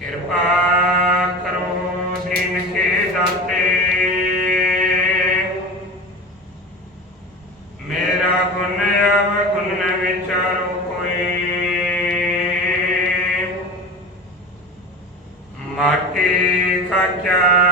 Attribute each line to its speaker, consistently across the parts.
Speaker 1: ਕਿਰਪਾ ਕਰੋ ਦੀਨ ਕੇ ਦਾਤੇ। ਮੇਰਾ ਗੁਣ ਅਵ ਗੁਣ ਵਿਚਾਰੋ ਕੋਈ। ਮਾਟੀ ਕਾਚਾ ਧੋਪੈ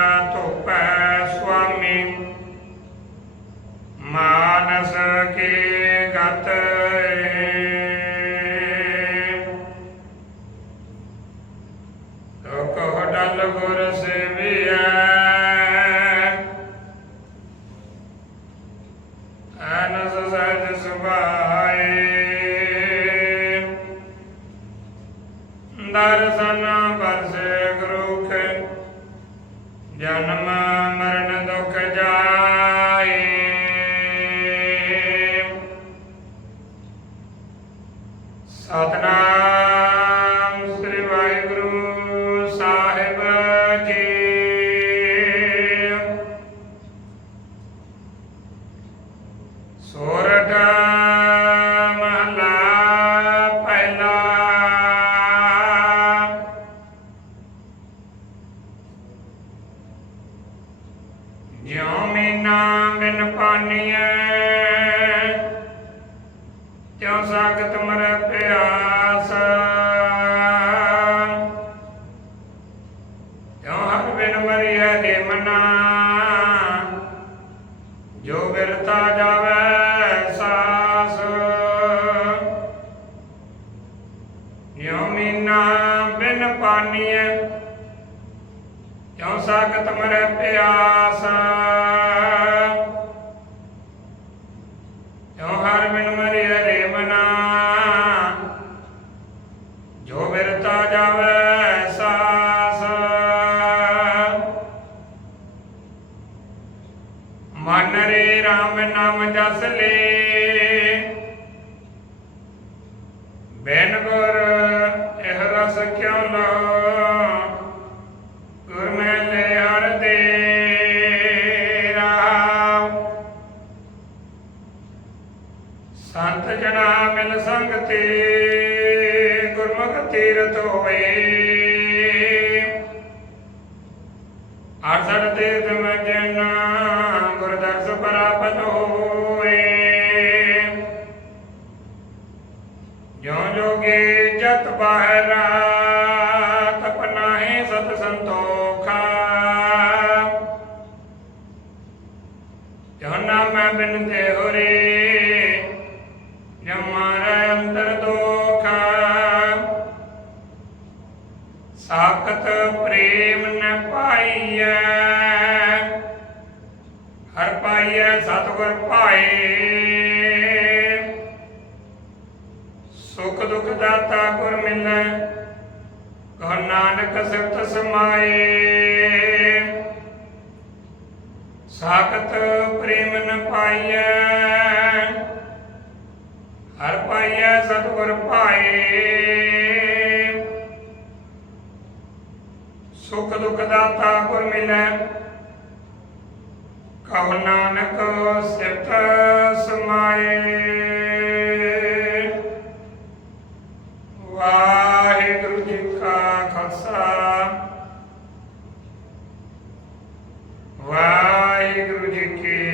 Speaker 1: ਦਰਸ਼ਨ ਬਰਸੇ ਗੁਰੁਖ ਜਨਮ ਮਰਨ ਦੁਖ ਜਾਏ। ਸਤਨਾਮ ਸ੍ਰੀ ਵਾਹਿਗੁਰੂ ਸਾਹਿਬ ਜੀ। ਸੋਰਠ ਜਿਉ ਮੀਨਾ ਬਿਨ ਪਾਨੀਐ, ਤਿਉ ਸਾਖਤ ਮਰ ਪਿਆਸ। ਤਿਉ ਹਰ ਬਿਨ ਮਰਿਆ ਦੇ ਮਨਾ, ਜੋ ਬਿਰਤਾ ਜਾਵੇ ਸਾਸ। ਜਿਉ ਮੀਨਾ ਬਿਨ ਪਾਨੀਐ ਕਿਉ ਸਾਗਤ ਮਰ ਪਿਆਸ ਕਿਉ ਹਰ ਬਿਨ ਮਰਿ ਰੇ ਮਨਾ ਜੋ ਬਿਰਤਾ ਜਾਵੇ ਸਾਸ। ਮਨ ਰੇ RAM ਨਾਮ ਜਸ ਲੇ। ਬੈਨ ਗੁਰ ਇਹ ਰਸ ਕਿਉ ਲੋ? ਗੁਰ ਮੈਂ ਲੈ ਹਰ ਦੇ ਰਾਮ ਸੰਤ ਜਨਾ ਮਿਲ ਸੰਗਤੀ। ਤੀਰਥ ਹੋਏ। ਅਰਸੜ ਤੀਰਥ ਮਜਨ ਗੁਰ ਪ੍ਰਾਪਤ ਹੋਏ। ਜੋ ਜੋਗੇ ਜਤ ਬਾਹਰਾ, ਤਪਨਾ ਹੈ ਸਤ ਸੰਤੋਖਾ। ਜੋ ਮੈਂ ਬਿਨ ਤੇ ਹੋਰੇ ਜਮਾਰਾ ਸਾਖਤ ਪ੍ਰੇਮ ਨ ਪਾਈਐ। ਹਰ ਪਾਈਐ, ਸਤਿਗੁਰ ਪਾਏ। ਸੁਖ ਦੁਖ ਦਾਤਾ ਗੁਰ ਮਿਲੈ ਕਹ ਨਾਨਕ ਸਿਫਤ ਸਮਾਏ। ਸਾਖਤ ਪ੍ਰੇਮ ਨ ਪਾਈਐ, ਹਰ ਪਾਈਐ, ਸਤਿਗੁਰ ਪਾਏ। ਦਾਤਾ ਗੁਰ ਮਿਲੈ। ਕਹੋ ਨਾਨਕ ਸਿਫਤ ਸਮਾਏ। ਵਾਹਿਗੁਰੂ ਜੀ ਕਾ ਖਾਲਸਾ। ਵਾਹਿਗੁਰੂ ਜੀ ਕੀ